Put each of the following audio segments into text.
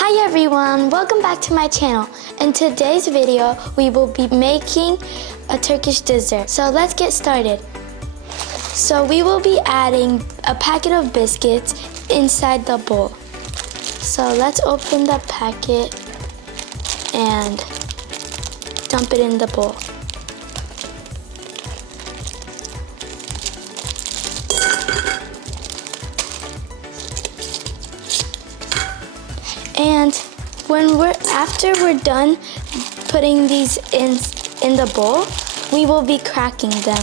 Hi everyone, welcome back to my channel. In today's video, we will be making a Turkish dessert. So let's get started. So we will be adding a packet of biscuits inside the bowl. So let's open the packet and dump it in the bowl. And after we're done putting these in the bowl, we will be cracking them.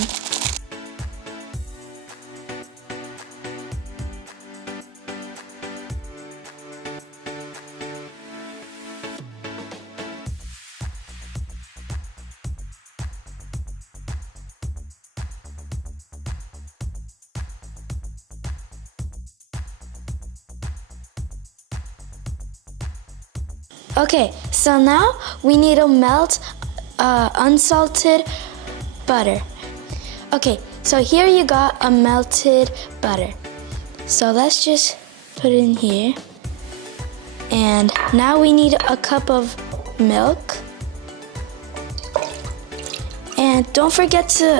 Okay, so now we need to melt unsalted butter. Okay, so here you got a melted butter. So let's just put it in here. And now we need a cup of milk. And don't forget to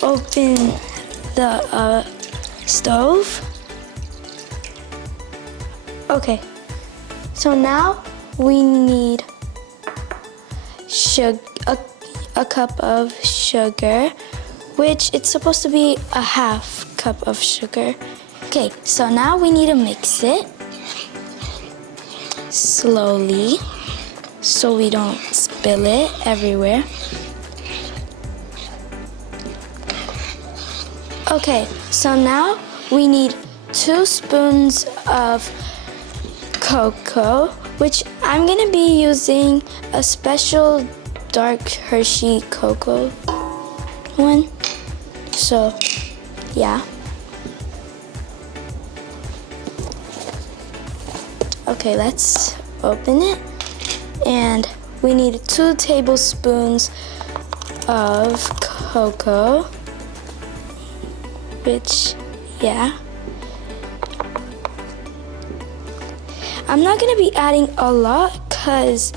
open the stove. Okay, so now we need a cup of sugar, which it's supposed to be a half cup of sugar. Okay, so now we need to mix it slowly so we don't spill it everywhere. Okay, so now we need 2 spoons of cocoa, which I'm gonna be using a special dark Hershey cocoa one. So, yeah. Okay, let's open it. And we need 2 tablespoons of cocoa, which, yeah. I'm not gonna be adding a lot because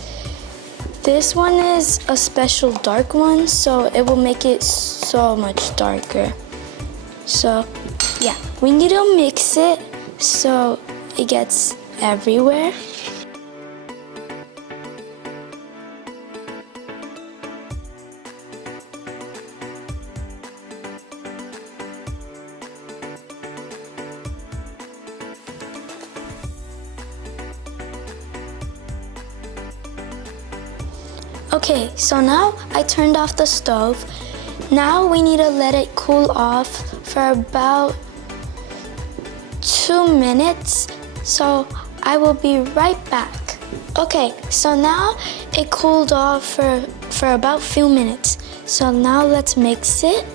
this one is a special dark one, so it will make it so much darker. So yeah, we need to mix it so it gets everywhere. Okay, so now I turned off the stove. Now we need to let it cool off for about 2 minutes. So I will be right back. Okay, so now it cooled off for about a few minutes. So now let's mix it.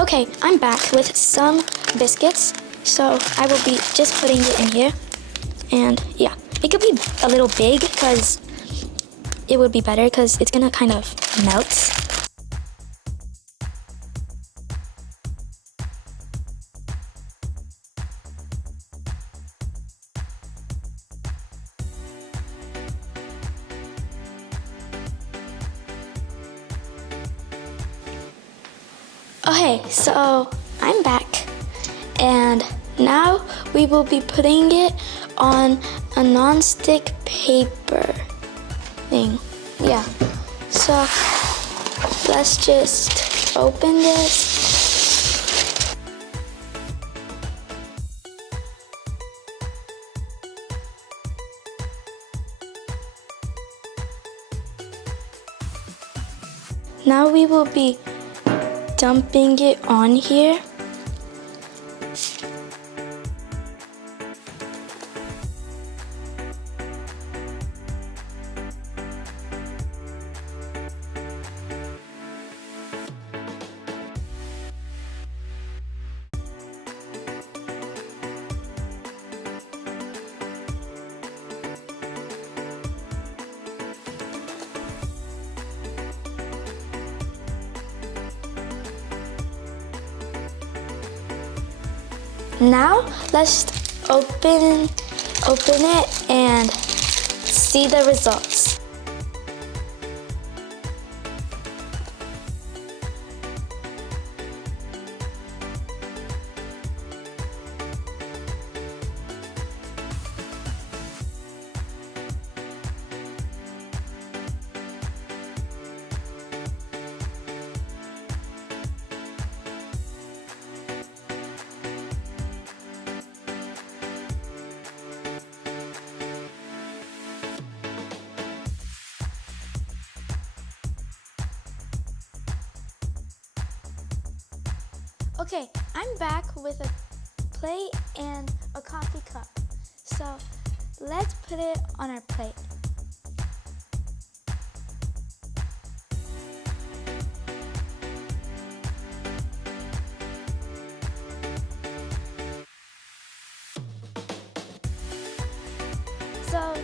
Okay, I'm back with some biscuits, so I will be just putting it in here. And yeah, it could be a little big because it would be better because it's gonna kind of melt. Okay, so I'm back, and now we will be putting it on a non-stick paper thing. Yeah, so let's just open this. Now we will be dumping it on here. Now let's open it and see the results. Okay, I'm back with a plate and a coffee cup. So let's put it on our plate. So